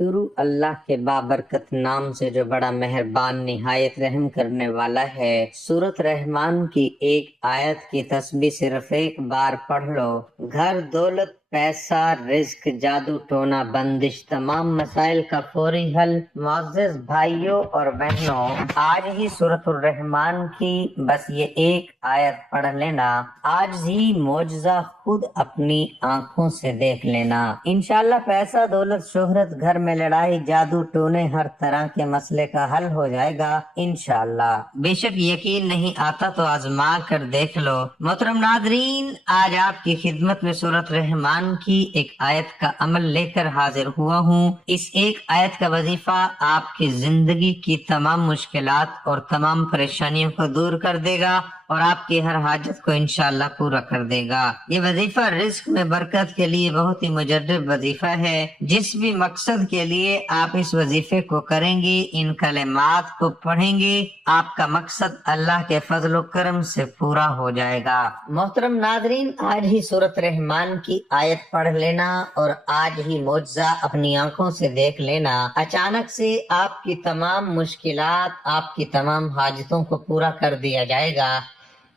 شروع اللہ کے بابرکت نام سے جو بڑا مہربان نہایت رحم کرنے والا ہے۔ سورۃ رحمان کی ایک آیت کی تسبیح صرف ایک بار پڑھ لو، گھر، دولت، پیسہ، رزق، جادو ٹونا، بندش، تمام مسائل کا فوری حل۔ معزز بھائیوں اور بہنوں، آج ہی سورۃ الرحمان کی بس یہ ایک آیت پڑھ لینا، آج ہی معجزہ خود اپنی آنکھوں سے دیکھ لینا۔ انشاءاللہ پیسہ، دولت، شہرت، گھر میں لڑائی، جادو ٹونے، ہر طرح کے مسئلے کا حل ہو جائے گا انشاءاللہ۔ بے شک یقین نہیں آتا تو آزما کر دیکھ لو۔ محترم ناظرین، آج آپ کی خدمت میں سورۃ رحمان کی ایک آیت کا عمل لے کر حاضر ہوا ہوں۔ اس ایک آیت کا وظیفہ آپ کی زندگی کی تمام مشکلات اور تمام پریشانیوں کو دور کر دے گا اور آپ کی ہر حاجت کو انشاءاللہ پورا کر دے گا۔ یہ وظیفہ رزق میں برکت کے لیے بہت ہی مجرب وظیفہ ہے۔ جس بھی مقصد کے لیے آپ اس وظیفے کو کریں گے، ان کلمات کو پڑھیں گے، آپ کا مقصد اللہ کے فضل و کرم سے پورا ہو جائے گا۔ محترم ناظرین، آج ہی سورۃ رحمان کی آیت پڑھ لینا اور آج ہی معجزہ اپنی آنکھوں سے دیکھ لینا۔ اچانک سے آپ کی تمام مشکلات، آپ کی تمام حاجتوں کو پورا کر دیا جائے گا۔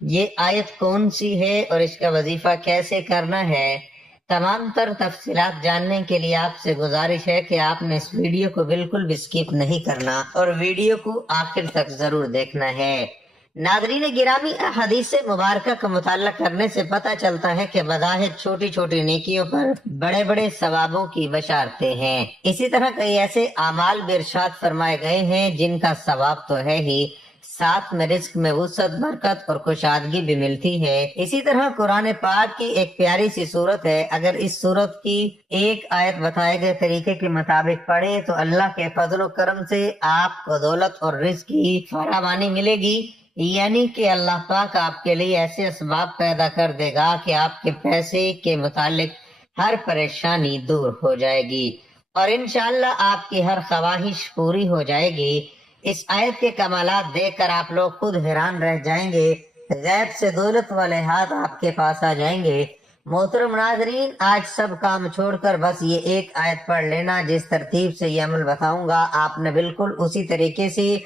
یہ آیت کون سی ہے اور اس کا وظیفہ کیسے کرنا ہے، تمام تر تفصیلات جاننے کے لیے آپ سے گزارش ہے کہ آپ نے اس ویڈیو کو بالکل بھی سکپ نہیں کرنا اور ویڈیو کو آخر تک ضرور دیکھنا ہے۔ ناظرین گرامی، حدیث مبارکہ کا مطالعہ کرنے سے پتہ چلتا ہے کہ بظاہر چھوٹی چھوٹی نیکیوں پر بڑے بڑے ثوابوں کی بشارتیں ہیں۔ اسی طرح کئی ایسے اعمال بھی ارشاد فرمائے گئے ہیں جن کا ثواب تو ہے ہی، ساتھ میں رزق میں وسعت، برکت اور خوشادگی بھی ملتی ہے۔ اسی طرح قرآن پاک کی ایک پیاری سی سورت ہے، اگر اس سورت کی ایک آیت بتائے گئے طریقے کے مطابق پڑھیں تو اللہ کے فضل و کرم سے آپ کو دولت اور رزق کی فراوانی ملے گی، یعنی کہ اللہ پاک آپ کے لیے ایسے اسباب پیدا کر دے گا کہ آپ کے پیسے کے متعلق ہر پریشانی دور ہو جائے گی اور انشاءاللہ آپ کی ہر خواہش پوری ہو جائے گی۔ اس آیت کے کمالات دیکھ کر آپ لوگ خود حیران رہ جائیں گے، غیب سے دولت والے ہاتھ آپ کے پاس آ جائیں گے۔ محترم ناظرین، آج سب کام چھوڑ کر بس یہ ایک آیت پڑھ لینا۔ جس ترتیب سے یہ عمل بتاؤں گا آپ نے بالکل اسی طریقے سے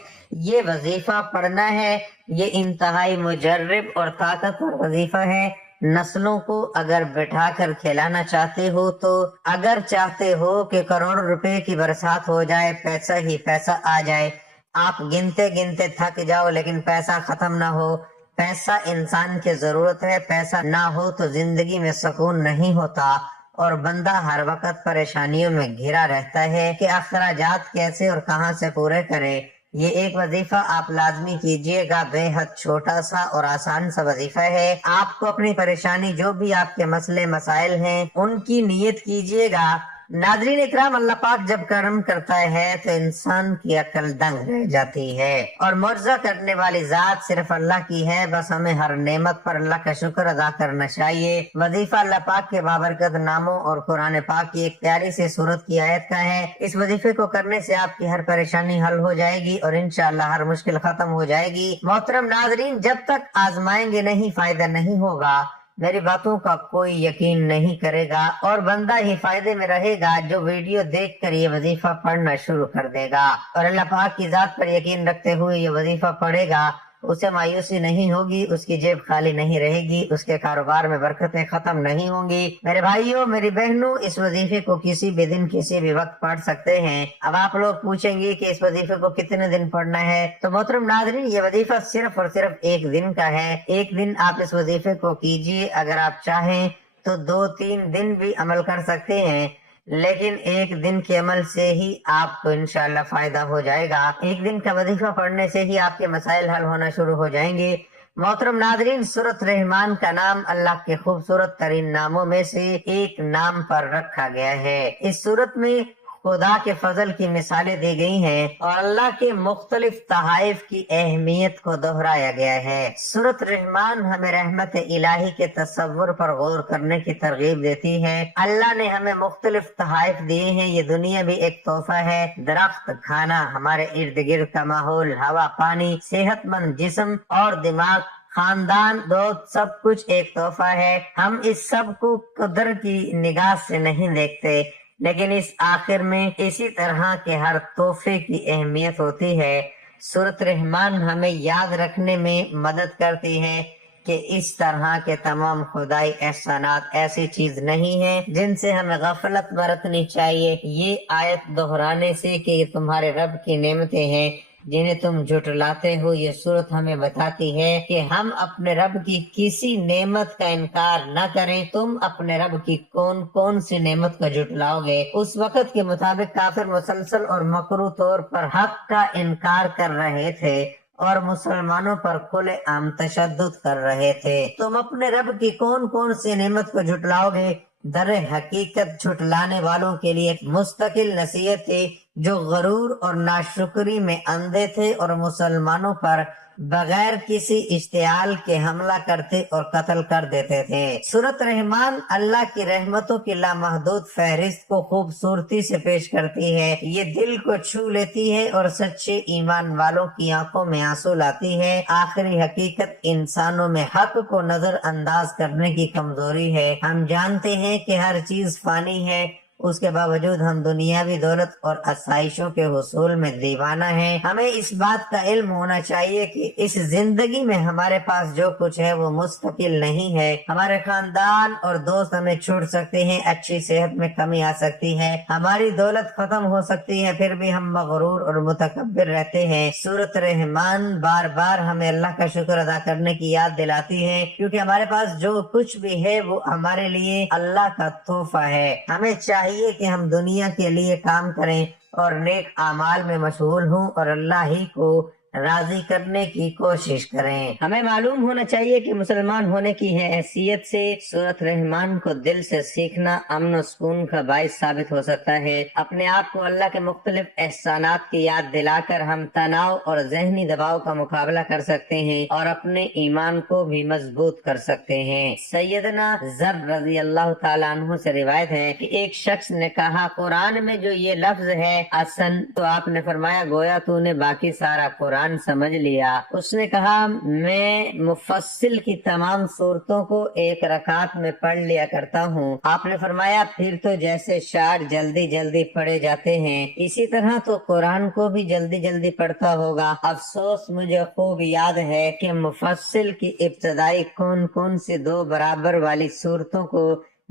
یہ وظیفہ پڑھنا ہے۔ یہ انتہائی مجرب اور طاقتور وظیفہ ہے۔ نسلوں کو اگر بٹھا کر کھلانا چاہتے ہو تو، اگر چاہتے ہو کہ کروڑ روپے کی برسات ہو جائے، پیسہ ہی پیسہ آ جائے، آپ گنتے گنتے تھک جاؤ لیکن پیسہ ختم نہ ہو۔ پیسہ انسان کی ضرورت ہے، پیسہ نہ ہو تو زندگی میں سکون نہیں ہوتا اور بندہ ہر وقت پریشانیوں میں گھرا رہتا ہے کہ اخراجات کیسے اور کہاں سے پورے کرے۔ یہ ایک وظیفہ آپ لازمی کیجئے گا، بے حد چھوٹا سا اور آسان سا وظیفہ ہے۔ آپ کو اپنی پریشانی، جو بھی آپ کے مسئلے مسائل ہیں، ان کی نیت کیجئے گا۔ ناظرین اکرام، اللہ پاک جب کرم کرتا ہے تو انسان کی عقل دنگ رہ جاتی ہے اور معجزہ کرنے والی ذات صرف اللہ کی ہے۔ بس ہمیں ہر نعمت پر اللہ کا شکر ادا کرنا چاہیے۔ وظیفہ اللہ پاک کے بابرکت ناموں اور قرآن پاک کی ایک پیاری سی سورت کی آیت کا ہے۔ اس وظیفے کو کرنے سے آپ کی ہر پریشانی حل ہو جائے گی اور انشاءاللہ ہر مشکل ختم ہو جائے گی۔ محترم ناظرین، جب تک آزمائیں گے نہیں فائدہ نہیں ہوگا۔ میری باتوں کا کوئی یقین نہیں کرے گا اور بندہ ہی فائدے میں رہے گا جو ویڈیو دیکھ کر یہ وظیفہ پڑھنا شروع کر دے گا اور اللہ پاک کی ذات پر یقین رکھتے ہوئے یہ وظیفہ پڑھے گا۔ اسے مایوسی نہیں ہوگی، اس کی جیب خالی نہیں رہے گی، اس کے کاروبار میں برکتیں ختم نہیں ہوں گی۔ میرے بھائیوں، میری بہنوں، اس وظیفے کو کسی بھی دن کسی بھی وقت پڑھ سکتے ہیں۔ اب آپ لوگ پوچھیں گے کہ اس وظیفے کو کتنے دن پڑھنا ہے، تو محترم ناظرین یہ وظیفہ صرف اور صرف ایک دن کا ہے۔ ایک دن آپ اس وظیفے کو کیجئے، اگر آپ چاہیں تو 2-3 دن بھی عمل کر سکتے ہیں، لیکن ایک دن کے عمل سے ہی آپ کو انشاءاللہ فائدہ ہو جائے گا۔ ایک دن کا وظیفہ پڑھنے سے ہی آپ کے مسائل حل ہونا شروع ہو جائیں گے۔ محترم ناظرین، سورۃ رحمان کا نام اللہ کے خوبصورت ترین ناموں میں سے ایک نام پر رکھا گیا ہے۔ اس سورت میں خدا کے فضل کی مثالیں دی گئی ہیں اور اللہ کے مختلف تحائف کی اہمیت کو دہرایا گیا ہے۔ سورۃ رحمان ہمیں رحمت الہی کے تصور پر غور کرنے کی ترغیب دیتی ہے۔ اللہ نے ہمیں مختلف تحائف دیے ہیں، یہ دنیا بھی ایک تحفہ ہے۔ درخت، کھانا، ہمارے ارد گرد کا ماحول، ہوا، پانی، صحت مند جسم اور دماغ، خاندان، دوست، سب کچھ ایک تحفہ ہے۔ ہم اس سب کو قدر کی نگاہ سے نہیں دیکھتے، لیکن اس آخر میں اسی طرح کے ہر تحفے کی اہمیت ہوتی ہے۔ سورۃ رحمان ہمیں یاد رکھنے میں مدد کرتی ہے کہ اس طرح کے تمام خدائی احسانات ایسی چیز نہیں ہیں جن سے ہمیں غفلت برتنی چاہیے۔ یہ آیت دہرانے سے کہ یہ تمہارے رب کی نعمتیں ہیں جنہیں تم جھٹلاتے ہو، یہ صورت ہمیں بتاتی ہے کہ ہم اپنے رب کی کسی نعمت کا انکار نہ کریں۔ تم اپنے رب کی کون کون سی نعمت کو جھٹلاؤ گے؟ اس وقت کے مطابق کافر مسلسل اور مکروہ طور پر حق کا انکار کر رہے تھے اور مسلمانوں پر کھلے عام تشدد کر رہے تھے۔ تم اپنے رب کی کون کون سی نعمت کو جھٹلاؤ گے؟ در حقیقت جھٹلانے والوں کے لیے ایک مستقل نصیحت تھی جو غرور اور ناشکری میں اندھے تھے اور مسلمانوں پر بغیر کسی اشتعال کے حملہ کرتے اور قتل کر دیتے تھے۔ سورۃ رحمان اللہ کی رحمتوں کی لامحدود فہرست کو خوبصورتی سے پیش کرتی ہے۔ یہ دل کو چھو لیتی ہے اور سچے ایمان والوں کی آنکھوں میں آنسو لاتی ہے۔ آخری حقیقت انسانوں میں حق کو نظر انداز کرنے کی کمزوری ہے۔ ہم جانتے ہیں کہ ہر چیز فانی ہے، اس کے باوجود ہم دنیاوی دولت اور آسائشوں کے حصول میں دیوانہ ہیں۔ ہمیں اس بات کا علم ہونا چاہیے کہ اس زندگی میں ہمارے پاس جو کچھ ہے وہ مستقل نہیں ہے۔ ہمارے خاندان اور دوست ہمیں چھوڑ سکتے ہیں، اچھی صحت میں کمی آ سکتی ہے، ہماری دولت ختم ہو سکتی ہے، پھر بھی ہم مغرور اور متکبر رہتے ہیں۔ سورۃ رحمان بار بار ہمیں اللہ کا شکر ادا کرنے کی یاد دلاتی ہے، کیونکہ ہمارے پاس جو کچھ بھی ہے وہ ہمارے لیے اللہ کا تحفہ ہے۔ ہمیں چاہیے کہ ہم دنیا کے لیے کام کریں اور نیک اعمال میں مشغول ہوں اور اللہ ہی کو راضی کرنے کی کوشش کریں۔ ہمیں معلوم ہونا چاہیے کہ مسلمان ہونے کی حیثیت سے سورۃ رحمان کو دل سے سیکھنا امن و سکون کا باعث ثابت ہو سکتا ہے۔ اپنے آپ کو اللہ کے مختلف احسانات کی یاد دلا کر ہم تناؤ اور ذہنی دباؤ کا مقابلہ کر سکتے ہیں اور اپنے ایمان کو بھی مضبوط کر سکتے ہیں۔ سیدنا ذر رضی اللہ تعالیٰ عنہ سے روایت ہے کہ ایک شخص نے کہا، قرآن میں جو یہ لفظ ہے احسن، تو آپ نے فرمایا گویا تو نے باقی سارا قرآن سمجھ لیا۔ اس نے کہا، میں مفصل کی تمام صورتوں کو ایک رکعت میں پڑھ لیا کرتا ہوں۔ آپ نے فرمایا پھر تو جیسے شعر جلدی جلدی پڑھے جاتے ہیں اسی طرح تو قرآن کو بھی جلدی جلدی پڑھتا ہوگا۔ افسوس مجھے خوب یاد ہے کہ مفصل کی ابتدائی کون کون سی 2 برابر والی صورتوں کو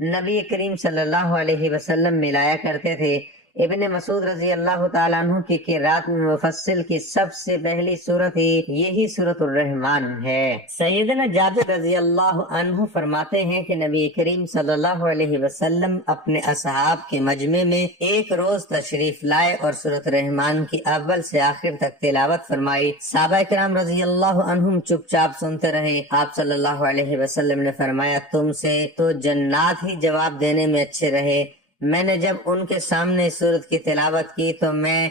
نبی کریم صلی اللہ علیہ وسلم ملایا کرتے تھے۔ ابن مسعود رضی اللہ تعالیٰ عنہ کی قرات میں مفصل کی سب سے پہلی صورت ہی یہی سورۃ الرحمن ہے۔ سیدنا جابر رضی اللہ عنہ فرماتے ہیں کہ نبی کریم صلی اللہ علیہ وسلم اپنے اصحاب کے مجمع میں ایک روز تشریف لائے اور سورۃ الرحمن کی اول سے آخر تک تلاوت فرمائی۔ صحابہ کرام رضی اللہ عنہم چپ چاپ سنتے رہے۔ آپ صلی اللہ علیہ وسلم نے فرمایا، تم سے تو جنات ہی جواب دینے میں اچھے رہے۔ میں نے جب ان کے سامنے سورت کی تلاوت کی تو میں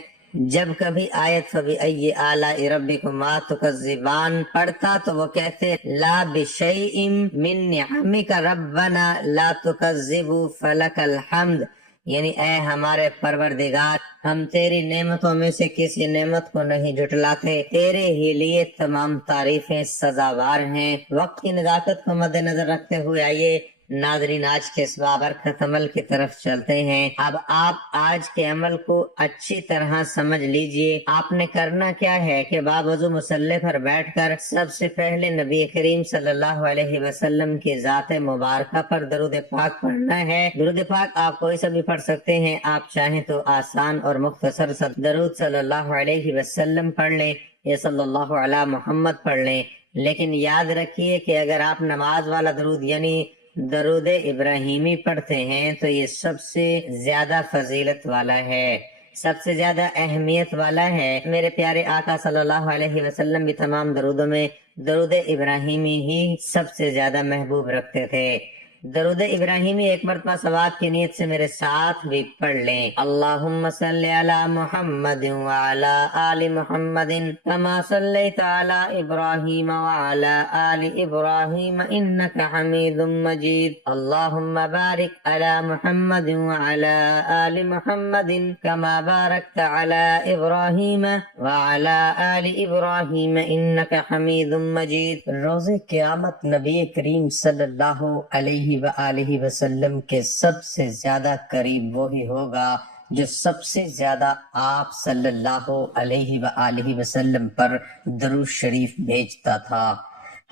جب کبھی آیت فَبِأَيِّ آلَاءِ رَبِّكُمَا تُكَذِّبَانِ پڑھتا تو وہ کہتے، لا بِشَيْءٍ مِّن نِعَمِكَ رَبَّنَا لا تُكَذِّبُ فَلَكَ الْحَمْدُ، یعنی اے ہمارے پروردگار، ہم تیری نعمتوں میں سے کسی نعمت کو نہیں جھٹلاتے، تیرے ہی لیے تمام تعریفیں سزاوار ہیں۔ وقت کی نزاکت کو مد نظر رکھتے ہوئے آئیے ناظرین آج کے اس بابرکت عمل کی طرف چلتے ہیں۔ اب آپ آج کے عمل کو اچھی طرح سمجھ لیجئے۔ آپ نے کرنا کیا ہے کہ باوضو مصلی پر بیٹھ کر سب سے پہلے نبی کریم صلی اللہ علیہ وسلم کی ذات مبارکہ پر درود پاک پڑھنا ہے۔ درود پاک آپ کوئی سا بھی پڑھ سکتے ہیں، آپ چاہیں تو آسان اور مختصر سا درود صلی اللہ علیہ وسلم پڑھ لیں یا صلی اللہ علی محمد پڑھ لیں، لیکن یاد رکھیے کہ اگر آپ نماز والا درود یعنی درود ابراہیمی پڑھتے ہیں تو یہ سب سے زیادہ فضیلت والا ہے، سب سے زیادہ اہمیت والا ہے۔ میرے پیارے آقا صلی اللہ علیہ وسلم بھی تمام درودوں میں درود ابراہیمی ہی سب سے زیادہ محبوب رکھتے تھے۔ درود ابراہیمی ایک مرتبہ ثواب کی نیت سے میرے ساتھ بھی پڑھ لیں۔ اللہم صلی علی محمد وعلی آل محمد کما صلیت علی ابراہیم وعلی آل ابراہیم انکا حمید مجید۔ اللہم بارک علی محمد وعلی آل محمد کما بارکت علی ابراہیم وعلی آل ابراہیم انکا حمید مجید۔ روز قیامت نبی کریم صلی اللہ علیہ علیہ وآلہ وسلم کے سب سے زیادہ قریب وہی ہوگا جو سب سے زیادہ آپ صلی اللہ علیہ وآلہ وسلم پر درود شریف بھیجتا تھا۔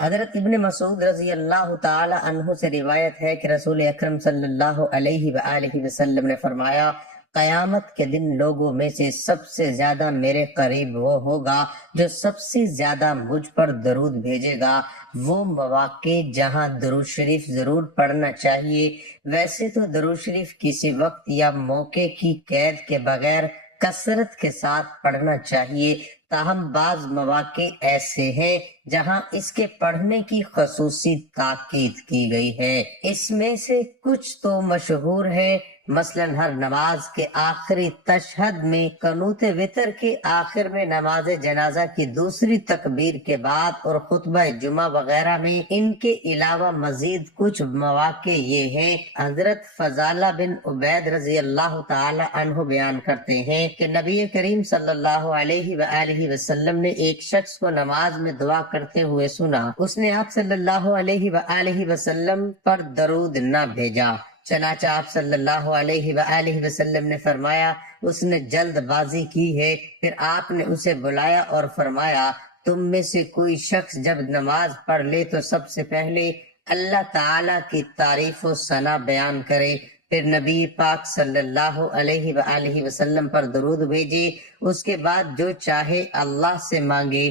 حضرت ابن مسعود رضی اللہ تعالی عنہ سے روایت ہے کہ رسول اکرم صلی اللہ علیہ وآلہ وسلم نے فرمایا، قیامت کے دن لوگوں میں سے سب سے زیادہ میرے قریب وہ ہوگا جو سب سے زیادہ مجھ پر درود بھیجے گا۔ وہ مواقع جہاں درود شریف ضرور پڑھنا چاہیے، ویسے تو درود شریف کسی وقت یا موقع کی قید کے بغیر کثرت کے ساتھ پڑھنا چاہیے، تاہم بعض مواقع ایسے ہیں جہاں اس کے پڑھنے کی خصوصی تاکید کی گئی ہے۔ اس میں سے کچھ تو مشہور ہے، مثلا ہر نماز کے آخری تشہد میں، قنوت وتر کے آخر میں، نماز جنازہ کی دوسری تکبیر کے بعد اور خطبہ جمعہ وغیرہ میں۔ ان کے علاوہ مزید کچھ مواقع یہ ہیں۔ حضرت فضالہ بن عبید رضی اللہ تعالی عنہ بیان کرتے ہیں کہ نبی کریم صلی اللہ علیہ وآلہ وسلم نے ایک شخص کو نماز میں دعا کرتے ہوئے سنا۔ اس نے آپ صلی اللہ علیہ وآلہ وسلم پر درود نہ بھیجا، چنانچہ آپ صلی اللہ علیہ وآلہ وسلم نے فرمایا اس نے جلد بازی کی ہے۔ پھر آپ نے اسے بلایا اور فرمایا، تم میں سے کوئی شخص جب نماز پڑھ لے تو سب سے پہلے اللہ تعالی کی تعریف و ثنا بیان کرے، پھر نبی پاک صلی اللہ علیہ وآلہ وسلم پر درود بھیجے، اس کے بعد جو چاہے اللہ سے مانگے۔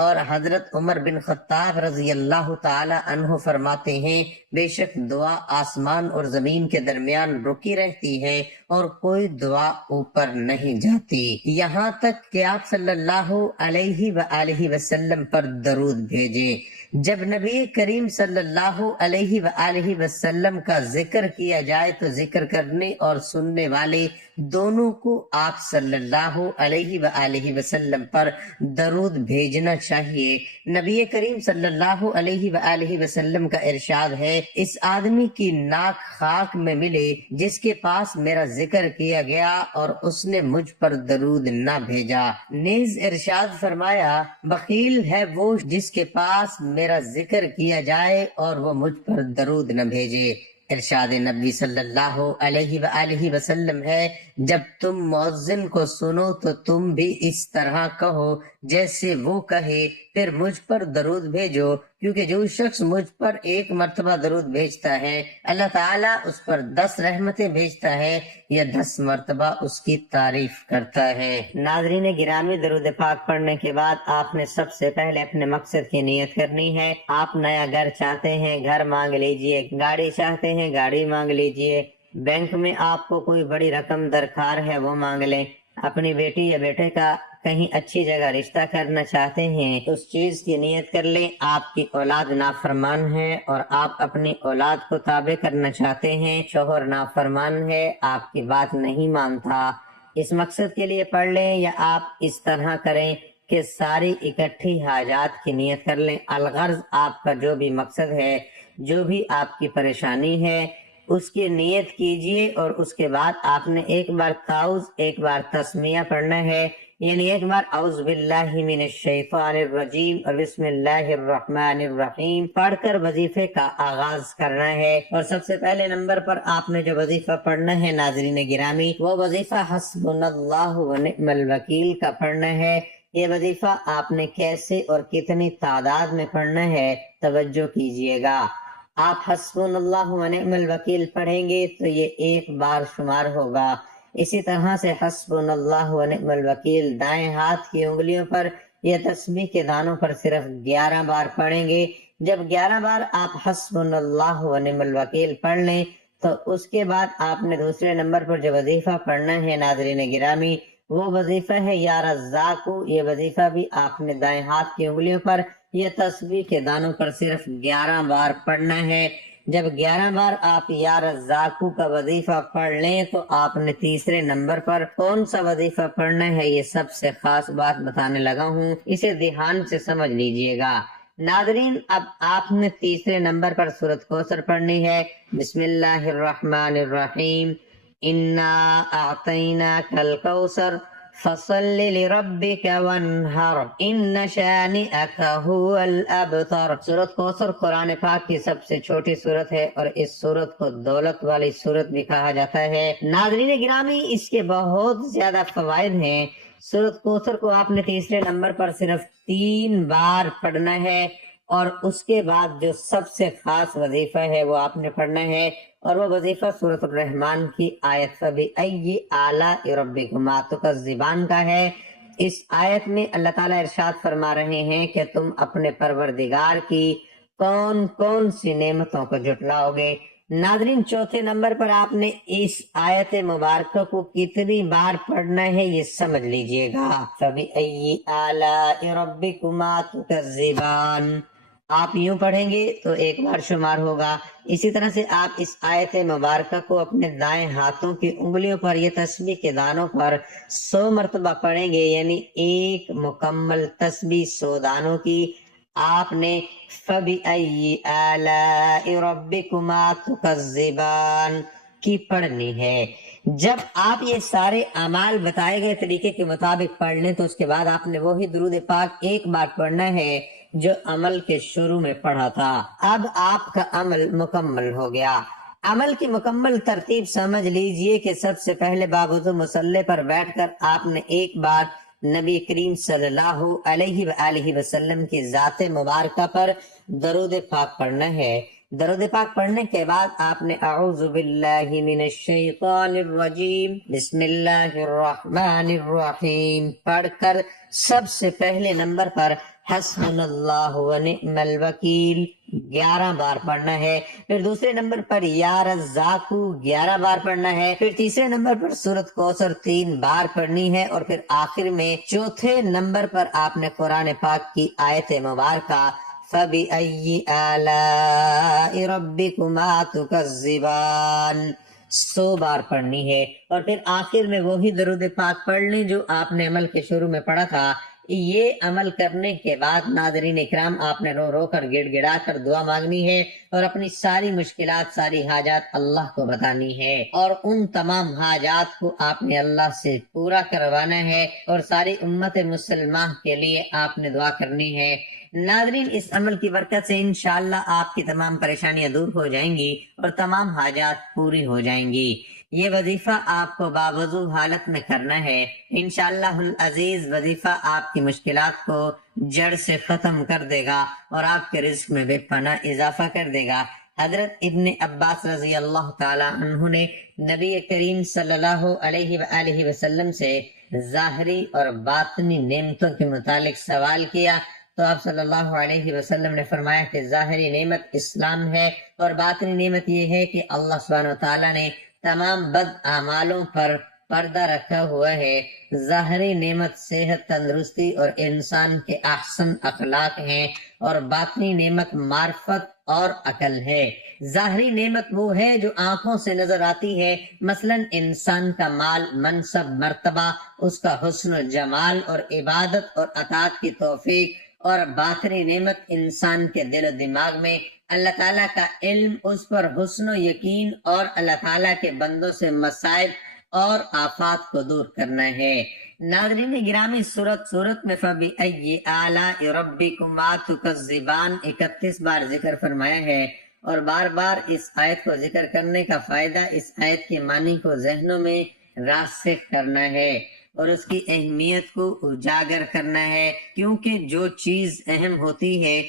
اور حضرت عمر بن خطاب رضی اللہ تعالی عنہ فرماتے ہیں، بے شک دعا آسمان اور زمین کے درمیان رکی رہتی ہے اور کوئی دعا اوپر نہیں جاتی، یہاں تک کہ آپ صلی اللہ علیہ وآلہ وسلم پر درود بھیجے۔ جب نبی کریم صلی اللہ علیہ وآلہ وسلم کا ذکر کیا جائے تو ذکر کرنے اور سننے والے دونوں کو آپ صلی اللہ علیہ وآلہ وسلم پر درود بھیجنا چاہیے۔ نبی کریم صلی اللہ علیہ وآلہ وسلم کا ارشاد ہے، اس آدمی کی ناک خاک میں ملے جس کے پاس میرا ذکر کیا گیا اور اس نے مجھ پر درود نہ بھیجا۔ نیز ارشاد فرمایا، بخیل ہے وہ جس کے پاس میرا ذکر کیا جائے اور وہ مجھ پر درود نہ بھیجے۔ ارشاد نبی صلی اللہ علیہ وآلہ وسلم ہے، جب تم مؤذن کو سنو تو تم بھی اس طرح کہو جیسے وہ کہے، پھر مجھ پر درود بھیجو، کیونکہ جو شخص مجھ پر ایک مرتبہ درود بھیجتا ہے اللہ تعالیٰ اس پر 10 رحمتیں بھیجتا ہے یا 10 مرتبہ اس کی تعریف کرتا ہے۔ ناظرین گرامی، درود پاک پڑھنے کے بعد آپ نے سب سے پہلے اپنے مقصد کی نیت کرنی ہے۔ آپ نیا گھر چاہتے ہیں، گھر مانگ لیجئے، گاڑی چاہتے ہیں، گاڑی مانگ لیجئے، بینک میں آپ کو کوئی بڑی رقم درکار ہے وہ مانگ لیں، اپنی بیٹی یا بیٹے کا کہیں اچھی جگہ رشتہ کرنا چاہتے ہیں اس چیز کی نیت کر لیں۔ آپ کی اولاد نافرمان ہے اور آپ اپنی اولاد کو تابع کرنا چاہتے ہیں، شوہر نافرمان ہے، آپ کی بات نہیں مانتا، اس مقصد کے لیے پڑھ لیں، یا آپ اس طرح کریں کہ ساری اکٹھی حاجات کی نیت کر لیں۔ الغرض آپ کا جو بھی مقصد ہے، جو بھی آپ کی پریشانی ہے، اس کی نیت کیجئے، اور اس کے بعد آپ نے ایک بار تعوذ، ایک بار تسمیہ پڑھنا ہے، یعنی ایک بار اعوذ باللہ من الشیطان الرجیم اور بسم اللہ الرحمن الرحیم پڑھ کر وظیفے کا آغاز کرنا ہے۔ اور سب سے پہلے نمبر پر آپ نے جو وظیفہ پڑھنا ہے ناظرین گرامی، وہ وظیفہ حسبنا اللہ ونعم الوکیل کا پڑھنا ہے۔ یہ وظیفہ آپ نے کیسے اور کتنی تعداد میں پڑھنا ہے توجہ کیجئے گا۔ آپ حسبنا اللہ ونعم الوکیل پڑھیں گے تو یہ ایک بار شمار ہوگا۔ اسی طرح سے حسبنا اللہ ونعم الوکیل دائیں ہاتھ کی انگلیوں پر یا تسبیح کے دانوں پر صرف 11 بار پڑھیں گے۔ جب 11 بار آپ حسبنا اللہ ونعم الوکیل پڑھ لیں تو اس کے بعد آپ نے دوسرے نمبر پر جو وظیفہ پڑھنا ہے ناظرین گرامی، وہ وظیفہ ہے یا رزاقو۔ یہ وظیفہ بھی آپ نے دائیں ہاتھ کی انگلیوں پر یا تسبیح کے دانوں پر صرف 11 بار پڑھنا ہے۔ جب 11 بار آپ یا رزاقو کا وظیفہ پڑھ لیں تو آپ نے تیسرے نمبر پر کون سا وظیفہ پڑھنا ہے، یہ سب سے خاص بات بتانے لگا ہوں، اسے دھیان سے سمجھ لیجئے گا۔ ناظرین، اب آپ نے تیسرے نمبر پر سورۃ کوثر پڑھنی ہے۔ بسم اللہ الرحمن الرحیم، انا اعطیناک الکوثر۔ فصل لربک وانحر ان شانئک هو الابتر۔ سورۃ کوثر قرآن پاک کی سب سے چھوٹی سورت ہے اور اس سورت کو دولت والی سورت بھی کہا جاتا ہے۔ ناظرین گرامی، اس کے بہت زیادہ فوائد ہیں۔ سورۃ کوثر کو آپ نے تیسرے نمبر پر صرف 3 بار پڑھنا ہے، اور اس کے بعد جو سب سے خاص وظیفہ ہے وہ آپ نے پڑھنا ہے، اور وہ وظیفہ سورۃ الرحمن کی آیت فَبِأَيِّ آلَاءِ رَبِّكُمَا تُكَذِّبَانِ کا ہے۔ اس آیت میں اللہ تعالیٰ ارشاد فرما رہے ہیں کہ تم اپنے پروردگار کی کون کون سی نعمتوں کو جھٹلاؤ گے۔ ناظرین، چوتھے نمبر پر آپ نے اس آیت مبارکہ کو کتنی بار پڑھنا ہے یہ سمجھ لیجئے گا۔ فَبِأَيِّ آلَاءِ رَبِّكُمَا تُكَذِّبَانِ، آپ یوں پڑھیں گے تو ایک بار شمار ہوگا۔ اسی طرح سے آپ اس آیت مبارکہ کو اپنے دائیں ہاتھوں کی انگلیوں پر یا تسبیح کے دانوں پر 100 مرتبہ پڑھیں گے، یعنی ایک مکمل تسبیح 100 دانوں کی آپ نے فَبِأَيِّ آلَاءِ رَبِّكُمَا تُكَذِّبَانِ کی پڑھنی ہے۔ جب آپ یہ سارے اعمال بتائے گئے طریقے کے مطابق پڑھ لیں تو اس کے بعد آپ نے وہی درود پاک ایک بار پڑھنا ہے جو عمل کے شروع میں پڑھا تھا۔ اب آپ کا عمل مکمل ہو گیا۔ عمل کی مکمل ترتیب سمجھ لیجئے کہ سب سے پہلے باوضو مصلی پر بیٹھ کر آپ نے ایک بار نبی کریم صلی اللہ علیہ وآلہ وسلم کی ذات مبارکہ پر درود پاک پڑھنا ہے۔ درود پاک پڑھنے کے بعد آپ نے اعوذ باللہ من الشیطان الرجیم بسم اللہ الرحمن الرحیم پڑھ کر سب سے پہلے نمبر پر حسبنا اللہ ونعم الوکیل 11 بار پڑھنا ہے۔ پھر دوسرے نمبر پر یا رزاق 11 بار پڑھنا ہے۔ پھر تیسرے نمبر پر سورۃ کوثر 3 بار پڑھنی ہے، اور پھر آخر میں چوتھے نمبر پر آپ نے قرآن پاک کی آیت مبارکہ فَبِأَيِّ آلَاءِ رَبِّكُمَا تُكَذِّبَانِ 100 بار پڑھنی ہے، اور پھر آخر میں وہی درود پاک پڑھ لیں جو آپ نے عمل کے شروع میں پڑھا تھا۔ یہ عمل کرنے کے بعد ناظرین اکرام آپ نے رو رو کر گڑ گڑا کر دعا مانگنی ہے، اور اپنی ساری مشکلات ساری حاجات اللہ کو بتانی ہے، اور ان تمام حاجات کو آپ نے اللہ سے پورا کروانا ہے، اور ساری امت مسلمہ کے لیے آپ نے دعا کرنی ہے۔ ناظرین، اس عمل کی برکت سے انشاءاللہ آپ کی تمام پریشانیاں دور ہو جائیں گی اور تمام حاجات پوری ہو جائیں گی۔ یہ وظیفہ آپ کو باوضو حالت میں کرنا ہے۔ انشاءاللہ العزیز وظیفہ آپ کی مشکلات کو جڑ سے ختم کر دے گا اور آپ کے رزق میں بے پناہ اضافہ کر دے گا۔ حضرت ابن عباس رضی اللہ تعالی عنہ نے نبی کریم صلی اللہ علیہ وآلہ وسلم سے ظاہری اور باطنی نعمتوں کے متعلق سوال کیا تو آپ صلی اللہ علیہ وسلم نے فرمایا کہ ظاہری نعمت اسلام ہے، اور باطنی نعمت یہ ہے کہ اللہ سبحانہ وتعالی نے تمام بد اعمالوں پر پردہ رکھا ہوا ہے۔ ظاہری نعمت صحت، تندرستی اور انسان کے احسن اخلاق ہیں، اور باطنی نعمت معرفت اور عقل ہے۔ ظاہری نعمت وہ ہے جو آنکھوں سے نظر آتی ہے، مثلا انسان کا مال، منصب، مرتبہ، اس کا حسن و جمال اور عبادت اور اطاعت کی توفیق، اور باطنی نعمت انسان کے دل و دماغ میں اللہ تعالیٰ کا علم، اس پر حسن و یقین، اور اللہ تعالیٰ کے بندوں سے مصائب اور آفات کو دور کرنا ہے۔ ناظرین گرامی، سورت میں فَبِأَيِّ آلَاءِ رَبِّكُمَا تُكَذِّبَانِ 31 بار ذکر فرمایا ہے، اور بار بار اس آیت کو ذکر کرنے کا فائدہ اس آیت کے معنی کو ذہنوں میں راسخ کرنا ہے اور اس کی اہمیت کو اجاگر کرنا ہے، کیونکہ جو چیز اہم ہوتی ہے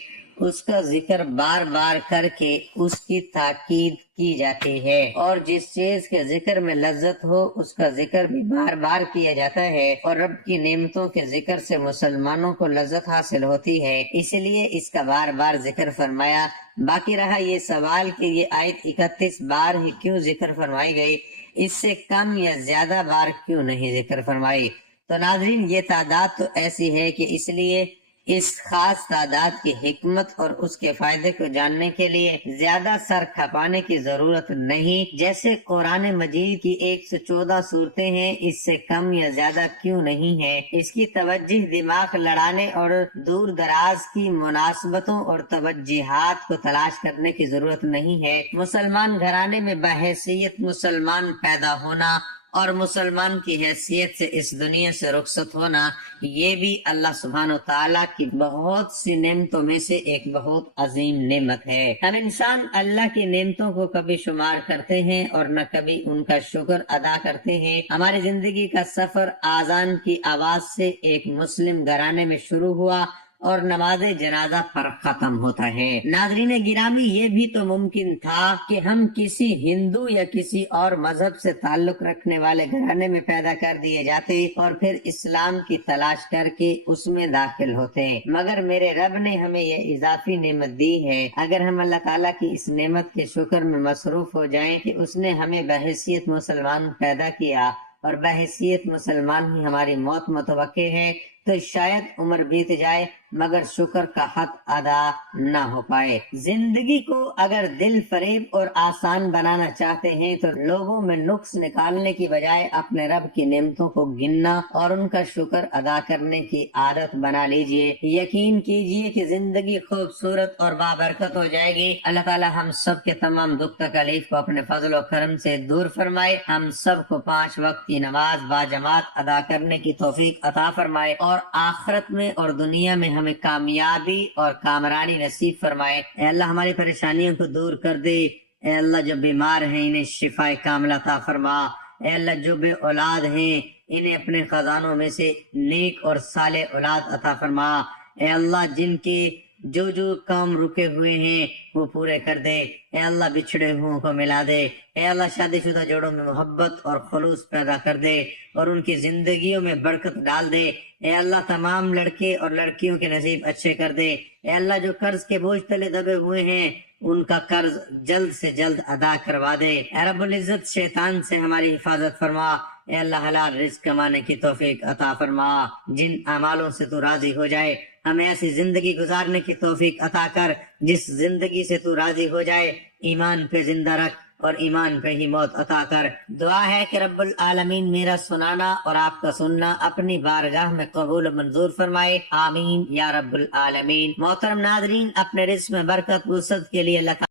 اس کا ذکر بار بار کر کے اس کی تاکید کی جاتی ہے، اور جس چیز کے ذکر میں لذت ہو اس کا ذکر بھی بار بار کیا جاتا ہے، اور رب کی نعمتوں کے ذکر سے مسلمانوں کو لذت حاصل ہوتی ہے، اس لیے اس کا بار بار ذکر فرمایا۔ باقی رہا یہ سوال کہ یہ آیت 31 بار ہی کیوں ذکر فرمائی گئی، اس سے کم یا زیادہ بار کیوں نہیں ذکر فرمائی؟ تو ناظرین، یہ تعداد تو ایسی ہے کہ اس لیے اس خاص تعداد کی حکمت اور اس کے فائدے کو جاننے کے لیے زیادہ سر کھپانے کی ضرورت نہیں۔ جیسے قرآن مجید کی 114 صورتیں ہیں، اس سے کم یا زیادہ کیوں نہیں ہے؟ اس کی توجہ دماغ لڑانے اور دور دراز کی مناسبتوں اور توجہات کو تلاش کرنے کی ضرورت نہیں ہے۔ مسلمان گھرانے میں بحیثیت مسلمان پیدا ہونا اور مسلمان کی حیثیت سے اس دنیا سے رخصت ہونا، یہ بھی اللہ سبحانہ و تعالیٰ کی بہت سی نعمتوں میں سے ایک بہت عظیم نعمت ہے۔ ہم انسان اللہ کی نعمتوں کو کبھی شمار کرتے ہیں اور نہ کبھی ان کا شکر ادا کرتے ہیں۔ ہماری زندگی کا سفر آذان کی آواز سے ایک مسلم گھرانے میں شروع ہوا اور نماز جنازہ پر ختم ہوتا ہے۔ ناظرین گرامی، یہ بھی تو ممکن تھا کہ ہم کسی ہندو یا کسی اور مذہب سے تعلق رکھنے والے گھرانے میں پیدا کر دیے جاتے اور پھر اسلام کی تلاش کر کے اس میں داخل ہوتے، مگر میرے رب نے ہمیں یہ اضافی نعمت دی ہے۔ اگر ہم اللہ تعالیٰ کی اس نعمت کے شکر میں مصروف ہو جائیں کہ اس نے ہمیں بحیثیت مسلمان پیدا کیا اور بحیثیت مسلمان ہی ہماری موت متوقع ہے، تو شاید عمر بیت جائے مگر شکر کا حق ادا نہ ہو پائے۔ زندگی کو اگر دل فریب اور آسان بنانا چاہتے ہیں تو لوگوں میں نقص نکالنے کی بجائے اپنے رب کی نعمتوں کو گننا اور ان کا شکر ادا کرنے کی عادت بنا لیجئے۔ یقین کیجئے کہ زندگی خوبصورت اور بابرکت ہو جائے گی۔ اللہ تعالی ہم سب کے تمام دکھ تکلیف کو اپنے فضل و کرم سے دور فرمائے، ہم سب کو 5 وقت کی نماز باجماعت ادا کرنے کی توفیق عطا فرمائے اور آخرت میں اور دنیا میں ہمیں کامیابی اور کامرانی نصیب فرمائے۔ اے اللہ ہماری پریشانیوں کو دور کر دے۔ اے اللہ جو بیمار ہیں انہیں شفاء کاملہ عطا فرما۔ اے اللہ جو بے اولاد ہیں انہیں اپنے خزانوں میں سے نیک اور صالح اولاد عطا فرما۔ اے اللہ جن کے جو کام رکے ہوئے ہیں وہ پورے کر دے۔ اے اللہ بچھڑے ہوں کو ملا دے۔ اے اللہ شادی شدہ جوڑوں میں محبت اور خلوص پیدا کر دے اور ان کی زندگیوں میں برکت ڈال دے۔ اے اللہ تمام لڑکے اور لڑکیوں کے نصیب اچھے کر دے۔ اے اللہ جو قرض کے بوجھ تلے دبے ہوئے ہیں ان کا قرض جلد سے جلد ادا کروا دے۔ اے رب العزت شیطان سے ہماری حفاظت فرما۔ اے اللہ حلال رزق کمانے کی توفیق عطا فرما۔ جن اعمالوں سے تو راضی ہو جائے ہمیں ایسی زندگی گزارنے کی توفیق عطا کر جس زندگی سے تو راضی ہو جائے۔ ایمان پہ زندہ رکھ اور ایمان پہ ہی موت عطا کر۔ دعا ہے کہ رب العالمین میرا سنانا اور آپ کا سننا اپنی بارگاہ میں قبول و منظور فرمائے، آمین یا رب العالمین۔ محترم ناظرین، اپنے رزق میں برکت وسعت کے لیے اللہ